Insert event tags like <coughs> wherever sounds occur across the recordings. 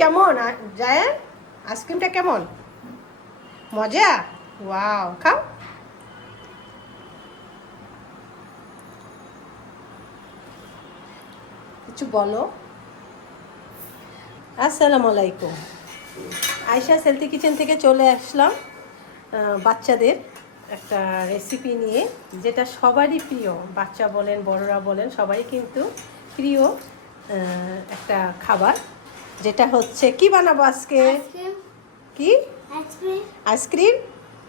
কেমন? জায়েন, আইসক্রিমটা কেমন? মজা? ওয়াও, খাও। কিছু বলো। আসসালামু আলাইকুম। আয়শা সেলতি কিচেন থেকে চলে আসলাম বাচ্চাদের একটা রেসিপি নিয়ে, যেটা সবারই প্রিয়। বাচ্চা বলেন, বড়রা বলেন সবারই কিন্তু প্রিয় একটা খাবার। যেটা হচ্ছে কি বানাবো আজকে? কি? আইসক্রিম।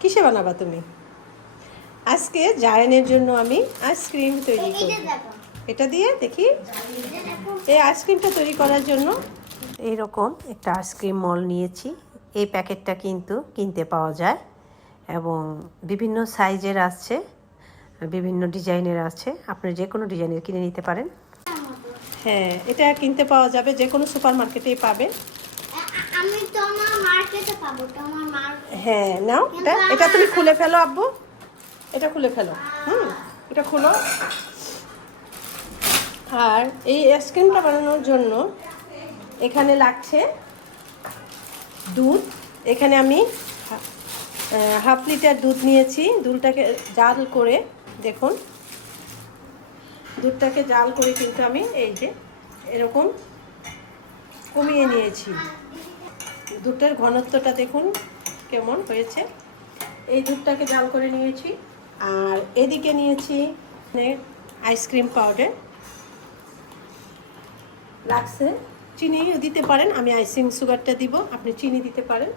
কিসে বানাবা তুমি? আজকে জায়নের জন্য আমি আইসক্রিম তৈরি করব। এটা দিয়ে দেখি। এই আইসক্রিমটা তৈরি করার জন্য এইরকম একটা আইসক্রিম মল নিয়েছি। এই প্যাকেটটা কিন্তু কিনতে পাওয়া যায় এবং বিভিন্ন সাইজের আছে বিভিন্ন ডিজাইনের আছে। আপনি যে কোনো ডিজাইনের কিনে নিতে পারেন। হ্যাঁ এটা কিনতে পাওয়া যাবে যে কোনো সুপার মার্কেটেই পাবে মার্কেটে মার্কেট হ্যাঁ নাও এটা এটা তুমি খুলে ফেলো আব্বু। এটা খুলে ফেলো হুম এটা খুলো। আর এই আইসক্রিমটা বানানোর জন্য এখানে লাগছে দুধ। এখানে আমি হাফ লিটার দুধ নিয়েছি। দুধটাকে জাল করে দেখুন। দুধটাকে জাল করে কিন্তু আমি এই যে এরকম কমিয়ে নিয়েছি। দুধটার ঘনত্বটা দেখুন কেমন হয়েছে। এই দুধটাকে জাল করে নিয়েছি আর এদিকে নিয়েছি মানে আইসক্রিম পাউডার লাগছে চিনিও দিতে পারেন, আমি আইসিং সুগারটা দিব, আপনি চিনি দিতে পারেন।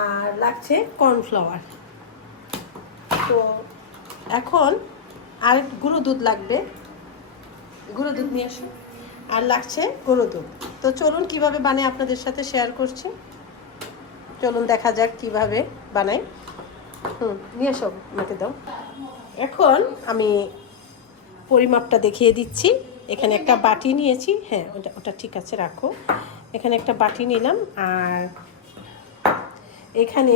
আর লাগছে কর্নফ্লাওয়ার তো এখন আর গুঁড়ো দুধ লাগবে। গুঁড়ো দুধ নিয়ে আসুন। আর লাগছে গুঁড়ো দুধ। তো চলুন কীভাবে বানাই আপনাদের সাথে শেয়ার করছি। চলুন দেখা যাক কীভাবে বানাই। হুম, নিয়ে এসো, আমাকে দাও। এখন আমি পরিমাপটা দেখিয়ে দিচ্ছি। এখানে একটা বাটি নিয়েছি। হ্যাঁ ওটা ওটা ঠিক আছে, রাখো। এখানে একটা বাটি নিলাম। আর এখানে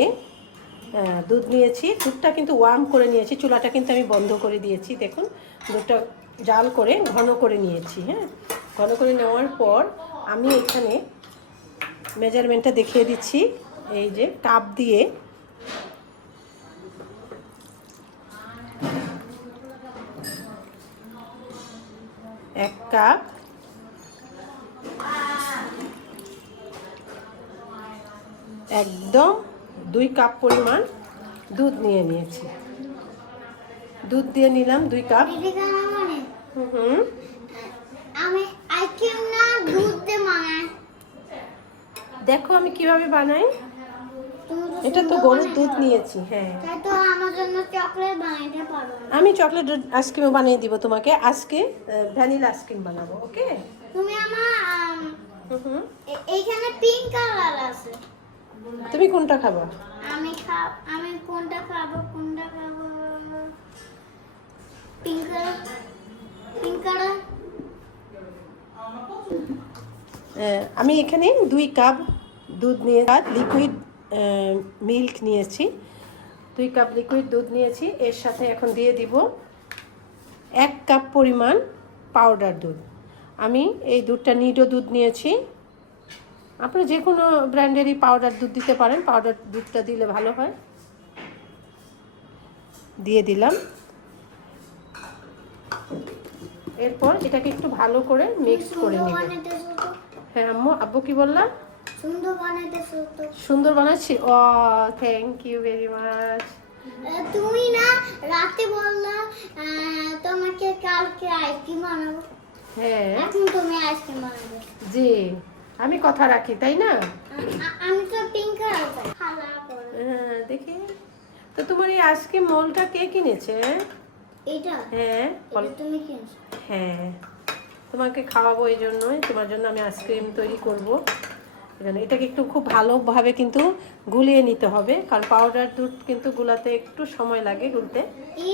দুধ নিয়েছি। দুধটা কিন্তু ওয়ার্ম করে নিয়েছি। চুলাটা কিন্তু আমি বন্ধ করে দিয়েছি। দেখুন, দুধটা জাল করে ঘন করে নিয়েছি হ্যাঁ? ঘন করে নেওয়ার পর আমি এখানে মেজারমেন্টটা দেখিয়ে দিচ্ছি। এই যে কাপ দিয়ে। এক কাপ। একদম দুই কাপ পরিমাণ দুধ নিয়ে নিয়েছি। দুধ দিয়ে নিলাম দুই কাপ। মানে? হুম আমি না দুধ দিয়ে বানাই দেখো আমি কীভাবে বানাই। এটা তো গরুর দুধ নিয়েছি হ্যাঁ। তো আমার জন্য চকলেট বানাইতে পারো আমি চকলেট আইসক্রিমও বানিয়ে দিব তোমাকে। আজকে ভ্যানিলা আইসক্রিম বানাবো ওকে তুমি আমার এইখানে পিঙ্ক কালার আছে। তুমি কোনটা খাবা? আমি খাব আমি কোনটা খাব কোনটা খাব? পিঙ্ক কালার পিঙ্ক কালার আমি এখানে দুই কাপ দুধ নিয়ে লিকুইড মিল্ক নিয়েছি। দুই কাপ লিকুইড দুধ নিয়েছি। এর সাথে এখন দিয়ে দিব এক কাপ পরিমাণ পাউডার দুধ। আমি এই দুধটা নিডো দুধ নিয়েছি। আপনি যে কোনো ব্র্যান্ডেরই পাউডার দুধ দিতে পারেন। পাউডার দুধটা দিলে ভালো হয়। দিয়ে দিলাম। এরপর এটাকে একটু ভালো করে মিক্স করে নিব। হ্যাঁ আম্মু আব্বু কি বললাম? সুন্দর বানাইতেছো সুন্দর। বানাচ্ছি? ও থ্যাংক ইউ ভেরি মাচ তুমি না রাতে বললা তোমাকে কালকে আইসক্রিম বানাবো। হ্যাঁ। এখন তুমি আইসক্রিম বানাবে। জি। আমি কথা রাখি তাই না? আমি তো পিঙ্ক হ্যাঁ দেখি। তো তোমার এই আইসক্রিম মলটা কে কিনেছে? হ্যাঁ তুমি কিনছো? হ্যাঁ। তোমাকে খাওয়াবো এই জন্যই তোমার জন্য আমি আইসক্রিম তৈরি করব। এজন্য এটাকে একটু খুব ভালোভাবে কিন্তু গুলিয়ে নিতে হবে কারণ পাউডার দুধ কিন্তু গুলাতে একটু সময় লাগে গুলতে।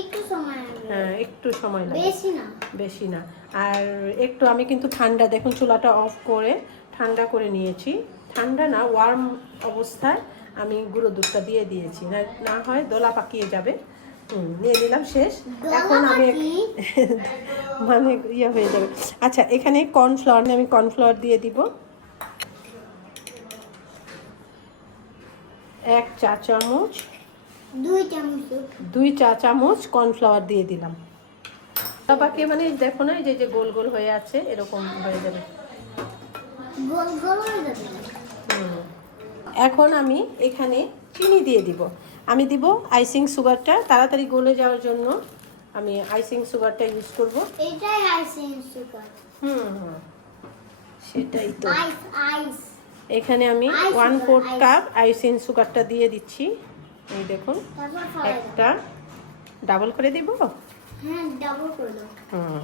একটু সময় হ্যাঁ একটু সময় লাগে। বেশি না। বেশি না। আর একটু আমি কিন্তু ঠান্ডা দেখুন চুলাটা অফ করে ঠান্ডা করে নিয়েছি। ঠান্ডা না ওয়ার্ম অবস্থায় আমি গুঁড়ো দুধটা দিয়ে দিয়েছি। না না হয় দোলা পাকিয়ে যাবে। হুম, নিয়ে নিলাম শেষ। এখন আমি <laughs> মানে ইয়ে হয়ে যাবে। আচ্ছা এখানে কর্নফ্লাওয়ার আমি কর্নফ্লাওয়ার দিয়ে দিব। এক চা চামচ। দুই চামচ। দুই চা চামচ কর্নফ্লাওয়ার দিয়ে দিলাম। বাবাকে মানে দেখো না এই যে যে গোল গোল হয়ে আছে এরকম হয়ে যাবে। এখন আমি এখানে চিনি দিয়ে দিব। আমি দিব আইসিং সুগারটা তাড়াতাড়ি গলে যাওয়ার জন্য আমি আইসিং সুগারটা ইউজ করব। এটাই আইসিং সুগার। হুম হুম। সেটাই তো। এখানে আমি ওয়ান ফোর্থ কাপ আইসিং। সুগারটা দিয়ে দিচ্ছি। এই দেখুন একটা ডাবল করে দিব। হ্যাঁ হুম।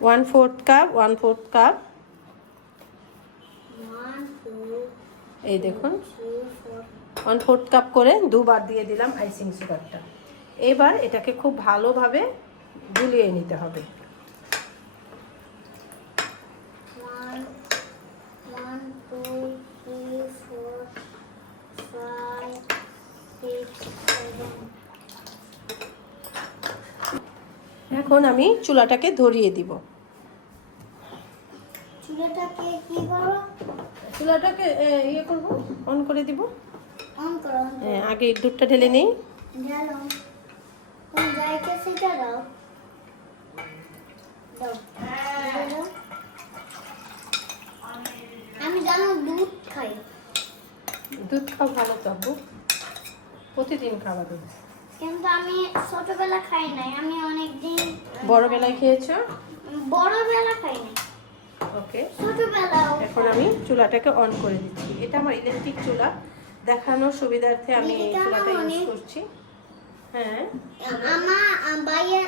One fourth cup one fourth cup এই দেখুন। ওয়ান ফোর্থ কাপ করে দুবার দিয়ে দিলাম আইসিং সুগারটা এবার এটাকে খুব ভালোভাবে গুলিয়ে নিতে হবে। এখন আমি চুলাটাকে ধরিয়ে দিব। চুলাটাকে কি চুলাটাকে ইয়ে করব অন করে দিব। অন করো এ, আগে দুধটা ঢেলে নেই। ঢালো তুমি যাইকে সেটা দাও। আমি জানো দুধ খাই। দুধ খাও ভালো তো প্রতিদিন খাওয়া দুধ। কিন্তু আমি ছোটবেলা খাই নাই। আমি অনেক দিন বড়বেলায় খেয়েছো? বড়বেলা খাই নাই। ওকে। এখন আমি চুলাটাকে অন করে দিচ্ছি। এটা আমার ইলেকট্রিক চুলা। দেখানোর সুবিধার্থে আমি এই চুলাটা ইউজ করছি। হ্যাঁ। আমার বাইরে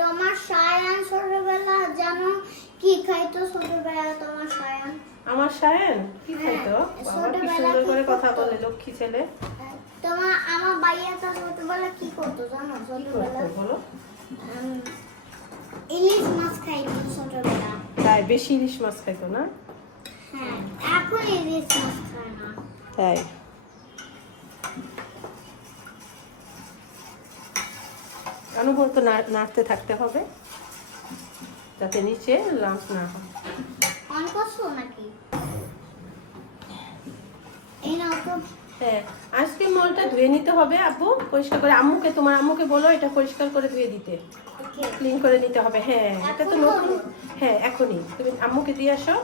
তোমার সায়ান ছোটবেলা জানো? কি খাইতো ছোটবেলা তোমার সায়ান? আমার সায়ন? কি হ্যাঁ, খাইতো? বাবা কি সুন্দর করে কথা বলে লক্ষ্মী ছেলে। তোমার আমার বাইয়াটা ছোটবেলা কি করতো জানো? ছোটবেলা। বলো? ইলিশ মাছ খাইতো ছোটবেলা। তাই বেশি ইলিশ মাছ খাইতো না? হ্যাঁ এখন ইলিশ মাছ খায় না। তাই। অনবরত নাড়তে থাকতে হবে যাতে নিচে লাম্প না হয়। অন করছ নাকি? এই নাও তো। হ্যাঁ আইসক্রিম মলটা ধুয়ে নিতে হবে আব্বু। পরিষ্কার করে আম্মুকে তোমার আম্মুকে বলো এটা পরিষ্কার করে ধুয়ে দিতে। ক্লিন করে নিতে হবে হ্যাঁ এটা তো নতুন হ্যাঁ এখনই। তুমি আম্মুকে দিয়ে আসো।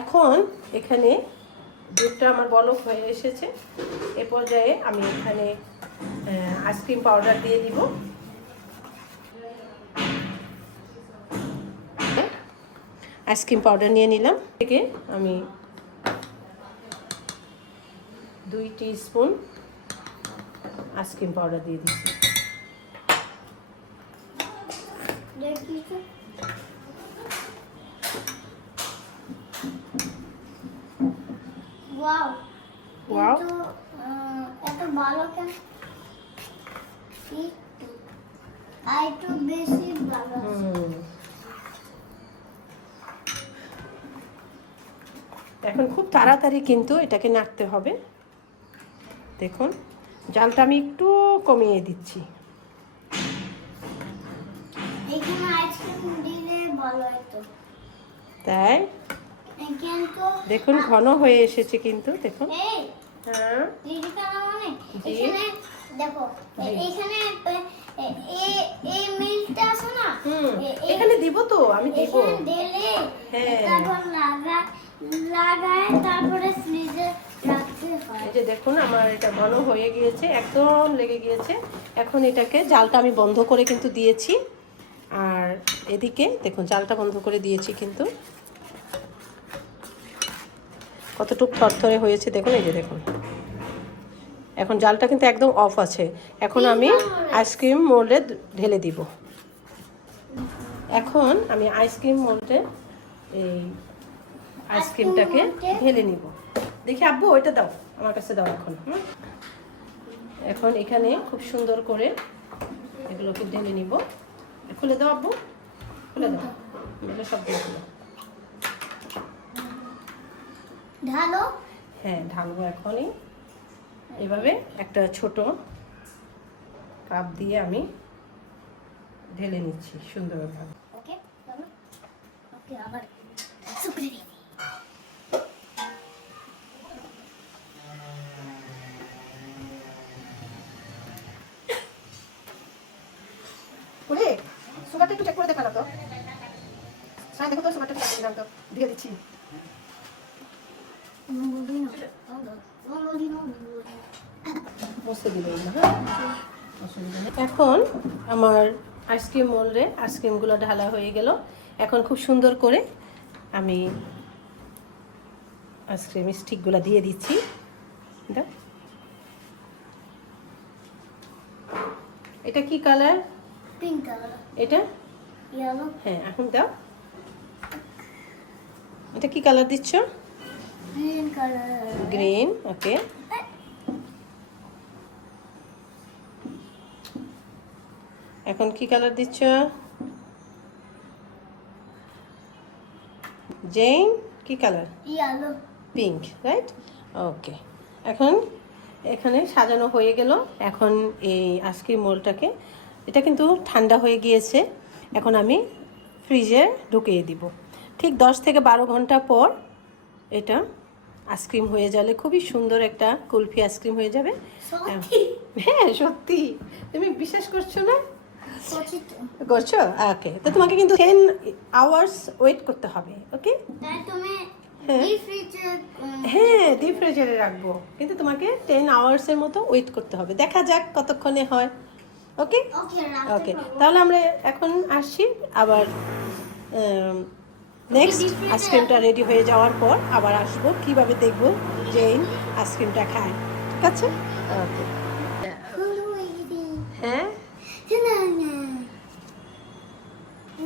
এখন এখানে দুধটা আমার বলক হয়ে এসেছে। এ পর্যায়ে আমি এখানে আইসক্রিম পাউডার দিয়ে দিব। আইসক্রিম পাউডার নিয়ে নিলাম। থেকে আমি দুই স্পুন আইসক্রিম পাউডার দিয়ে দিচ্ছি। এখন খুব তাড়াতাড়ি কিন্তু এটাকে নাড়তে হবে। দেখুন। জালটা আমি একটু কমিয়ে দিচ্ছি। তাই? দেখুন ঘন হয়ে এসেছে কিন্তু দেখুন। এখানে দিব তো আমি দিব। হ্যাঁ। লাগায় তারপরে ফ্রিজে যে দেখুন আমার এটা ঘন হয়ে গিয়েছে, একদম লেগে গিয়েছে। এখন এটাকে জালটা আমি বন্ধ করে কিন্তু দিয়েছি। আর এদিকে দেখুন, জালটা বন্ধ করে দিয়েছি কিন্তু। কতটুক থরথরে হয়েছে দেখুন, এই যে দেখুন। এখন জালটা কিন্তু একদম অফ আছে। এখন আমি আইসক্রিম মোল্ডে ঢেলে দিব। এখন আমি আইসক্রিম মোল্ডে এই আইসক্রিমটাকে ঢেলে নিব। দেখি আব্বু ওইটা দাও। আমার কাছে দাও এখন হুম? এখন এখানে খুব সুন্দর করে এগুলোকে ঢেলে নিব। খুলে দাও আব্বু। খুলে দাও। এগুলো সব দিয়ে দিলো ঢালো? হ্যাঁ ঢালবো এখনই। এভাবে একটা ছোট কাপ দিয়ে আমি ঢেলে নিচ্ছি সুন্দরভাবে। ওকে ওকে আবার এখন আমার আইসক্রিম মোল্ডে আইসক্রিমগুলো ঢালা হয়ে গেল। এখন খুব সুন্দর করে আমি আইসক্রিম স্টিকগুলো দিয়ে দিচ্ছি। এটা কি কালার? Pink colour. এটা? হ্যাঁ এখন দাও। এটা কি কালার দিচ্ছ? Green colour. গ্রিন ওকে এখন কি কালার দিচ্ছ? জেইন কি colour yellow pink right okay এখন এখানে সাজানো হয়ে গেল। এখন এই আইসক্রিম মোলটাকে এটা কিন্তু ঠান্ডা হয়ে গিয়েছে। এখন আমি ফ্রিজে ঢুকিয়ে দিব। ঠিক দশ থেকে বারো ঘণ্টা পর এটা আইসক্রিম হয়ে গেলে খুবই সুন্দর একটা কুলফি আইসক্রিম হয়ে যাবে। হ্যাঁ সত্যি। তুমি বিশ্বাস করছ না? করছ ওকে তো তোমাকে কিন্তু টেন আওয়ার্স ওয়েট করতে হবে ওকে হ্যাঁ। ডিপ হ্যাঁ ফ্রিজারে রাখব। কিন্তু তোমাকে টেন আওয়ার্সের মতো ওয়েট করতে হবে। দেখা যাক কতক্ষণে হয় ওকে ওকে তাহলে আমরা এখন আসছি আবার নেক্সট আইসক্রিমটা রেডি হয়ে যাওয়ার পর আবার আসব। কীভাবে দেখব যে এই আইসক্রিমটা খায়। ঠিক আছে? ওকে হ্যাঁ না না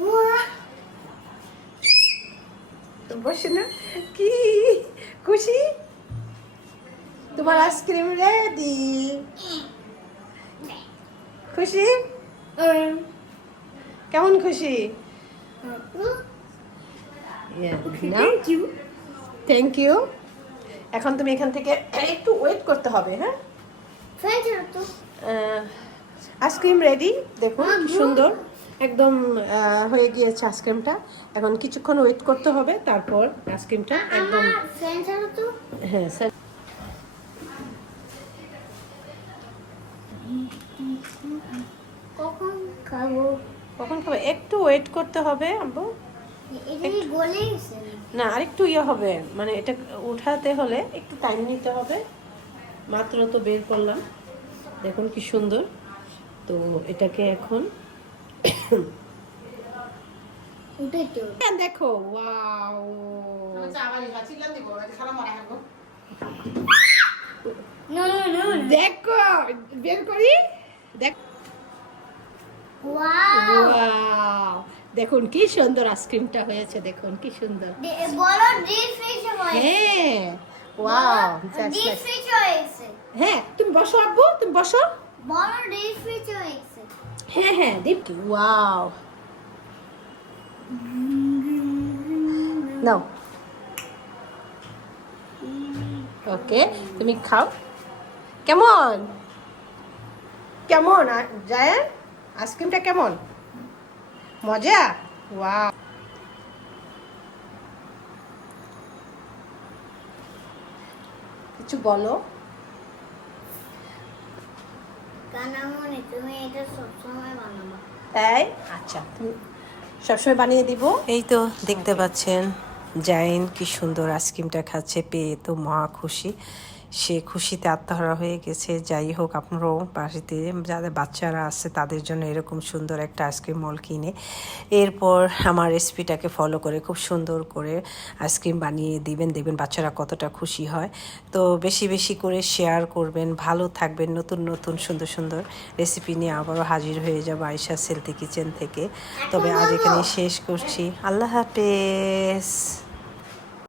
ওয়া তো বসে না? কি খুশি? তোমার আইসক্রিম রেডি খুশি? কেমন খুশি? থ্যাংক ইউ থ্যাংক ইউ এখন তুমি এখান থেকে একটু ওয়েট করতে হবে হ্যাঁ? তো আইসক্রিম রেডি দেখুন হ্যাঁ, সুন্দর। একদম হয়ে গিয়েছে আইসক্রিমটা। এখন কিছুক্ষণ ওয়েট করতে হবে তারপর আইসক্রিমটা একদম হ্যাঁ স্যার কখন খাব? কখন খাবে? একটু ওয়েট করতে হবে আব্বু। না আরেকটু ইয়ে হবে। মানে এটা উঠাতে হলে একটু টাইম নিতে হবে। মাত্র তো বের করলাম। দেখুন কি সুন্দর। তো এটাকে এখন <coughs> দেখো ওয়াও দেখো বের করি। দেখুন কি সুন্দর আইসক্রিমটা হয়েছে দেখুন কি সুন্দর। হ্যাঁ। ওয়াও হ্যাঁ তুমি বসো আব্বু তুমি বসো। বড় ডিপ ফ্রিজ হয়েছে। হ্যাঁ হ্যাঁ দীপ্তি ওয়াও নাও। ওকে তুমি খাও। কেমন? কেমন? আ- জায়ান আইসক্রিমটা কেমন? মজা? ওয়াও কিছু বলো। তুমি এটা সবসময় বানাবা। তাই? আচ্ছা। তুমি সবসময় বানিয়ে দিব? এই তো দেখতে পাচ্ছেন জাইন কি সুন্দর আইসক্রিমটা খাচ্ছে পেয়ে তো মা খুশি। সে খুশিতে আত্মহারা হয়ে গেছে। যাই হোক, আপনারাও বাড়িতে যাদের বাচ্চারা আছে, তাদের জন্য এরকম সুন্দর একটা আইসক্রিম মল কিনে এরপর আমার রেসিপিটাকে ফলো করে, খুব সুন্দর করে আইসক্রিম বানিয়ে দিবেন, দেখবেন বাচ্চারা কতটা খুশি হয়। তো বেশি বেশি করে শেয়ার করবেন, ভালো থাকবেন, নতুন নতুন সুন্দর সুন্দর রেসিপি নিয়ে আবারও হাজির হয়ে যাব আয়সা সেলতি কিচেন থেকে। তবে আজ এখানে শেষ করছি। আল্লাহ হাফেজ।